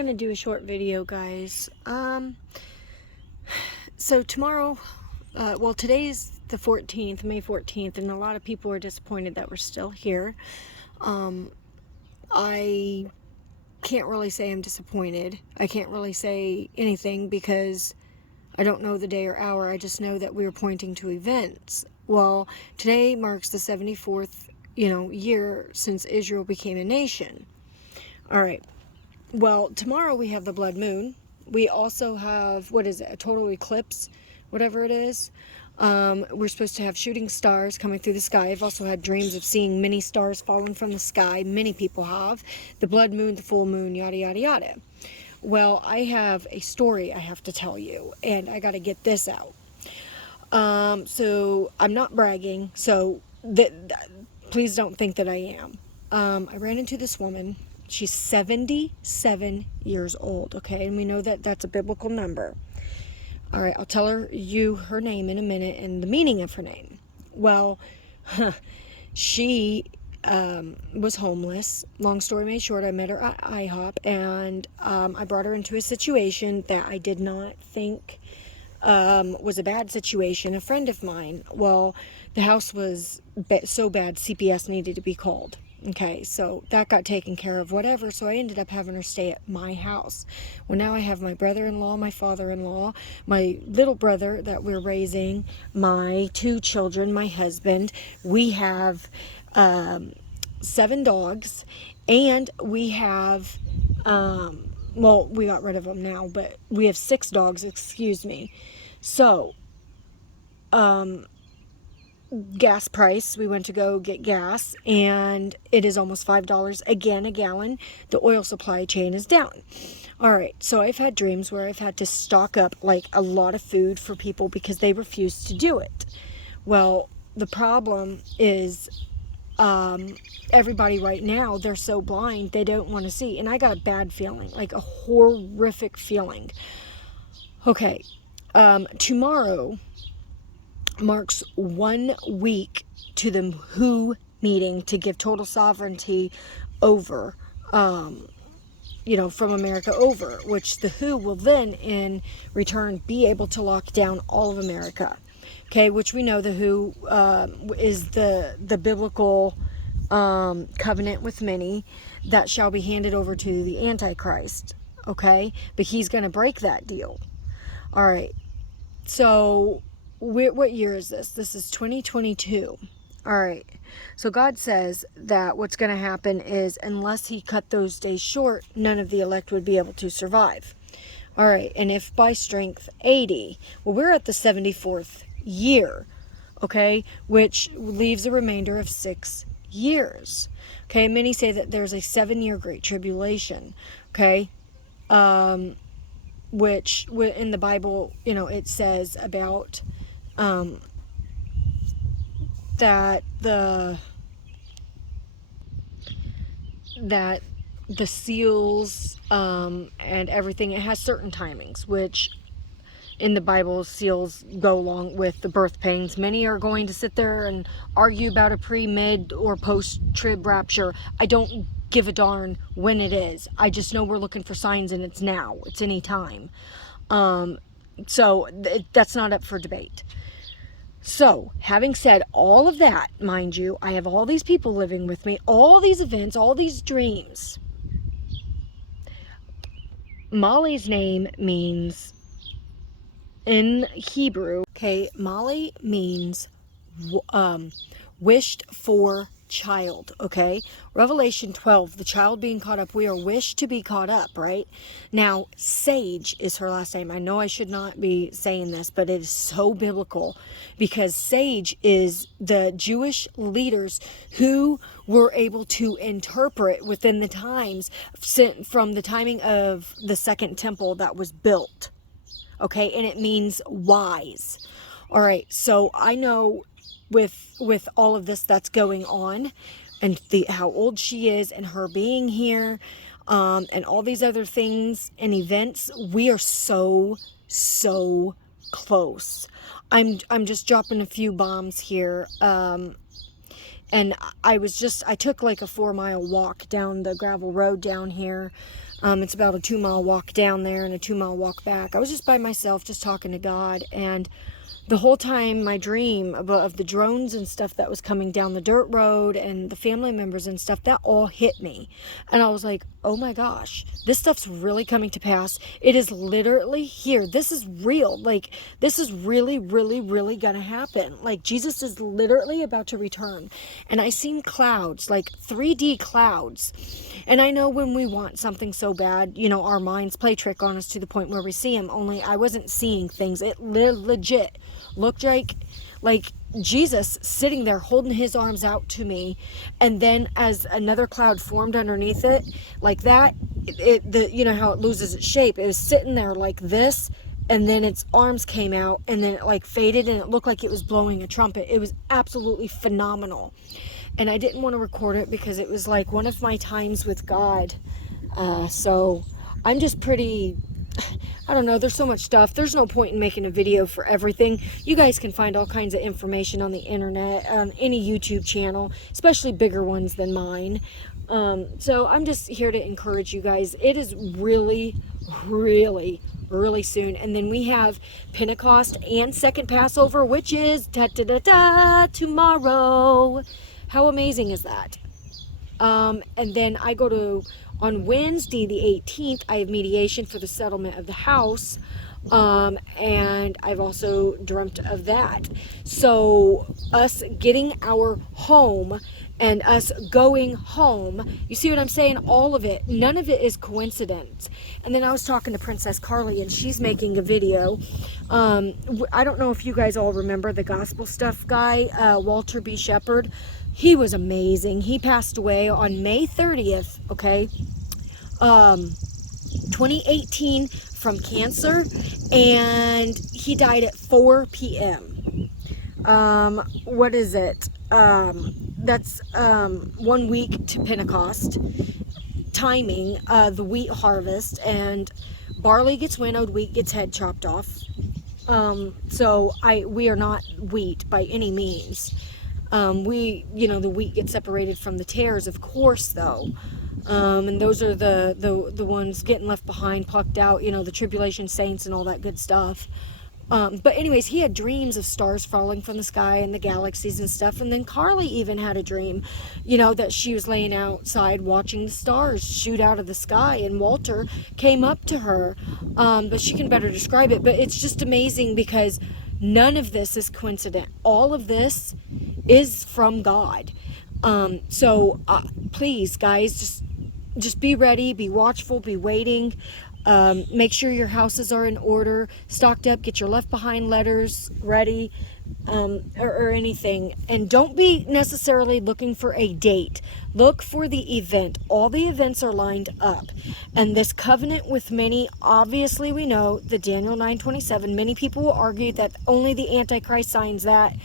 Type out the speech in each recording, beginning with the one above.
gonna do a short video, guys. So tomorrow, well, today's the 14th, May 14th, and a lot of people are disappointed that we're still here. I can't really say I'm disappointed. I can't really say anything because I don't know the day or hour. I just know that we are pointing to events. Well, today marks the 74th, year since Israel became a nation. All right. Well, tomorrow we have the blood moon. We also have, what is it, a total eclipse, whatever it is. We're supposed to have shooting stars coming through the sky. I've also had dreams of seeing many stars falling from the sky. Many people have. The blood moon, the full moon, yada, yada, yada. Well, I have a story I have to tell you, and I got to get this out. So I'm not bragging, so please don't think that I am. I ran into this woman. She's 77 years old, okay? And we know that that's a biblical number. All right, I'll tell her name in a minute and the meaning of her name. Well, she was homeless. Long story made short, I met her at IHOP, and I brought her into a situation that I did not think was a bad situation. A friend of mine, well, the house was so bad, CPS needed to be called. Okay, so that got taken care of, whatever. So I ended up having her stay at my house. Well, now I have my brother-in-law, my father-in-law, my little brother that we're raising, my 2 children, my husband. We have 7 dogs, and we have, well, we got rid of them now, but we have 6 dogs, excuse me. So, gas price, we went to go get gas, and it is almost $5 again a gallon. The oil supply chain is down. All right, so I've had dreams where I've had to stock up like a lot of food for people because they refuse to do it. Well, the problem is everybody right now, they're so blind, they don't want to see. And I got a bad feeling, like a horrific feeling. Okay, tomorrow marks 1 week to the WHO meeting to give total sovereignty over, from America over, which the WHO will then in return be able to lock down all of America. Okay, which we know the WHO is the biblical covenant with many that shall be handed over to the Antichrist. Okay, but he's going to break that deal. All right, so what year is this? This is 2022. All right. So God says that what's going to happen is unless he cut those days short, none of the elect would be able to survive. All right. And if by strength 80, well, we're at the 74th year, okay, which leaves a remainder of 6 years. Okay. Many say that there's a 7-year great tribulation. Okay. Which in the Bible, it says about that the seals and everything, it has certain timings, which in the Bible, seals go along with the birth pains. Many are going to sit there and argue about a pre, mid, or post-trib rapture. I don't give a darn when it is. I just know we're looking for signs, and it's now. It's any time. So that's not up for debate. So, having said all of that, mind you, I have all these people living with me, all these events, all these dreams. Molly's name means, in Hebrew, okay, Molly means wished for child, okay? Revelation 12, the child being caught up, we are wished to be caught up, right? Now, Sage is her last name. I know I should not be saying this, but it is so biblical because Sage is the Jewish leaders who were able to interpret within the times from the timing of the second temple that was built, okay? And it means wise. All right, so I know with all of this that's going on, and how old she is, and her being here, and all these other things and events, we are so close. I'm just dropping a few bombs here, and I took like a 4-mile walk down the gravel road down here, It's about a 2-mile walk down there and a 2-mile walk back. I was just by myself, just talking to God, and the whole time my dream of the drones and stuff that was coming down the dirt road and the family members and stuff, that all hit me. And I was like, oh my gosh, this stuff's really coming to pass. It is literally here. This is real. Like, this is really, really, really gonna happen. Like, Jesus is literally about to return. And I seen clouds, like 3D clouds. And I know when we want something so bad, you know, our minds play trick on us to the point where we see them. Only I wasn't seeing things. It legit looked like Jesus sitting there holding his arms out to me, and then as another cloud formed underneath it, like that, you know how it loses its shape. It was sitting there like this, and then its arms came out, and then it like faded, and it looked like it was blowing a trumpet. It was absolutely phenomenal. And I didn't want to record it because it was like one of my times with God. So I'm just pretty, I don't know, there's so much stuff. There's no point in making a video for everything. You guys can find all kinds of information on the internet, on any YouTube channel, especially bigger ones than mine. So I'm just here to encourage you guys. It is really, really, really soon. And then we have Pentecost and Second Passover, which is tomorrow. How amazing is that? And then I go to, on Wednesday the 18th, I have mediation for the settlement of the house. And I've also dreamt of that. So us getting our home and us going home, you see what I'm saying? All of it, none of it is coincidence. And then I was talking to Princess Carly, and she's making a video. I don't know if you guys all remember the gospel stuff guy, Walter B. Shepard. He was amazing. He passed away on May 30th, okay, 2018 from cancer, and he died at 4 p.m. What is it? That's 1 week to Pentecost timing, the wheat harvest, and barley gets winnowed, wheat gets head chopped off. So we are not wheat by any means. You know, the wheat gets separated from the tares, of course, though. And those are the ones getting left behind, plucked out, you know, the tribulation saints and all that good stuff. But anyways, he had dreams of stars falling from the sky and the galaxies and stuff. And then Carly even had a dream, you know, that she was laying outside watching the stars shoot out of the sky. And Walter came up to her, but she can better describe it. But it's just amazing because none of this is coincident. All of this is from God. So please, guys, just be ready, be watchful, be waiting. Make sure your houses are in order, stocked up, get your left behind letters ready, or anything. And don't be necessarily looking for a date. Look for the event. All the events are lined up. And this covenant with many, obviously we know the Daniel 9:27. Many people will argue that only the Antichrist signs that.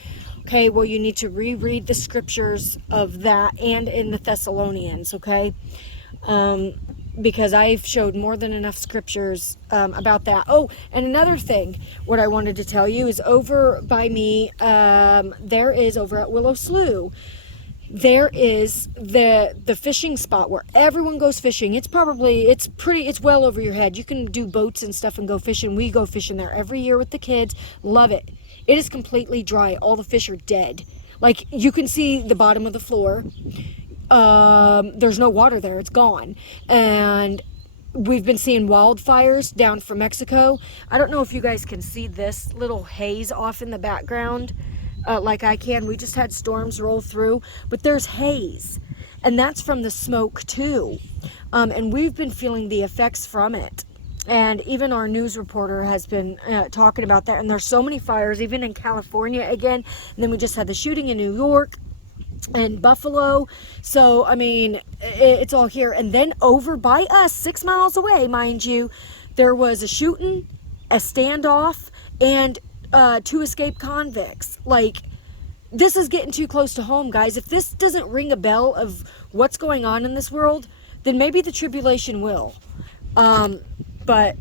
Okay, well, you need to reread the scriptures of that and in the Thessalonians, okay? Because I've showed more than enough scriptures about that. Oh, and another thing, what I wanted to tell you is over by me, there is over at Willow Slough, there is the fishing spot where everyone goes fishing. It's well over your head. You can do boats and stuff and go fishing. We go fishing there every year with the kids. Love it. It is completely dry. All the fish are dead. Like, you can see the bottom of the floor. There's no water there. It's gone. And we've been seeing wildfires down from Mexico. I don't know if you guys can see this little haze off in the background, like I can. We just had storms roll through, but there's haze, and that's from the smoke too. And we've been feeling the effects from it. And even our news reporter has been talking about that. And there's so many fires, even in California again. And then we just had the shooting in New York and Buffalo. So, I mean, it's all here. And then over by us, 6 miles away, mind you, there was a shooting, a standoff, and 2 escaped convicts. Like, this is getting too close to home, guys. If this doesn't ring a bell of what's going on in this world, then maybe the tribulation will. But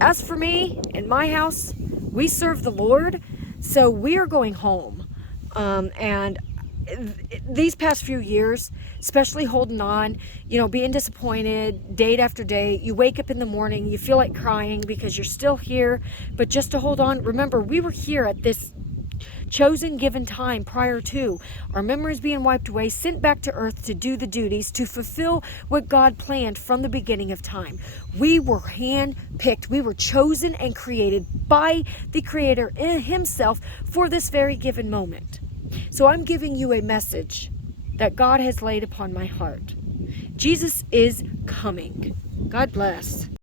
as for me and my house, we serve the Lord, so we are going home. And these past few years, especially holding on, being disappointed day after day, you wake up in the morning, you feel like crying because you're still here, but just to hold on, remember, we were here at this chosen given time prior to our memories being wiped away, sent back to earth to do the duties, to fulfill what God planned from the beginning of time. We were hand-picked. We were chosen and created by the Creator himself for this very given moment. So I'm giving you a message that God has laid upon my heart. Jesus is coming. God bless.